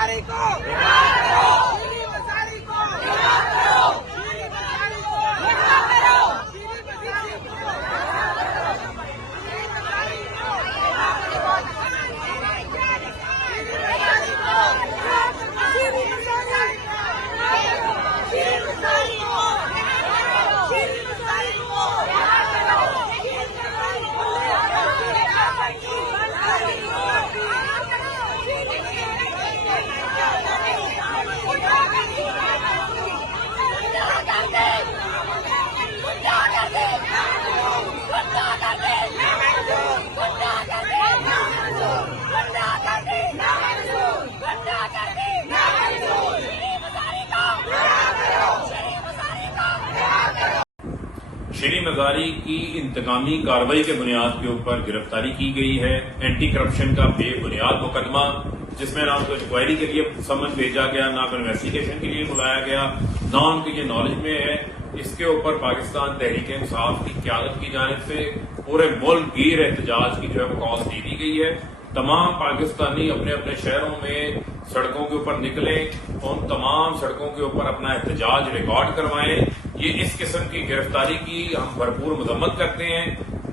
मसारी को श्री मजारी की इंतकामी कार्रवाई के बुनियाद के ऊपर गिरफ्तारी की गई है। एंटी करप्शन का बेबुनियाद मुकदमा, जिसमें ना उनको इंक्वायरी के लिए समन भेजा गया, ना इन्वेस्टिगेशन के लिए बुलाया गया, ना उनकी ये नॉलेज में है। इसके ऊपर पाकिस्तान तहरीक इंसाफ की क़यादत की जानिब से पूरे मुल्क गिर एहतजाज की जो है वो कॉल दे दी गई है। तमाम पाकिस्तानी अपने अपने शहरों में सड़कों के ऊपर निकलें, उन तमाम सड़कों के ऊपर अपना एहतजाज रिकॉर्ड करवाएं। ये इस किस्म की गिरफ्तारी की हम भरपूर मजम्मत करते हैं।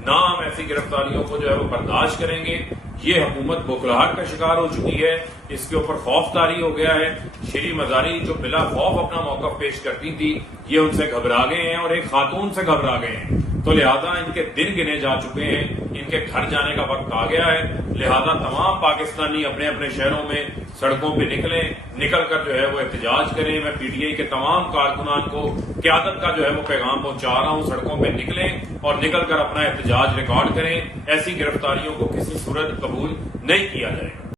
ना हम ऐसी गिरफ्तारियों को जो है वो बर्दाश्त करेंगे। ये हुकूमत बौखलाहट का शिकार हो चुकी है, इसके ऊपर खौफ तारी हो गया है। श्री मजारी जो बिला खौफ अपना मौकफ पेश करती थी, ये उनसे घबरा गए हैं और एक खातून से घबरा गए हैं। तो लिहाजा इनके दिन गिने जा चुके हैं, इनके घर जाने का वक्त आ गया है। लिहाजा तमाम पाकिस्तानी अपने अपने शहरों में सड़कों पे निकल कर जो है वो एहतजाज करें। मैं पीटीआई के तमाम कारकुनान को क़यादत का जो है वो पैगाम पहुंचा रहा हूं, सड़कों पे निकलें और निकल कर अपना एहतजाज रिकॉर्ड करें। ऐसी गिरफ्तारियों को किसी सूरत कबूल नहीं किया जाएगा।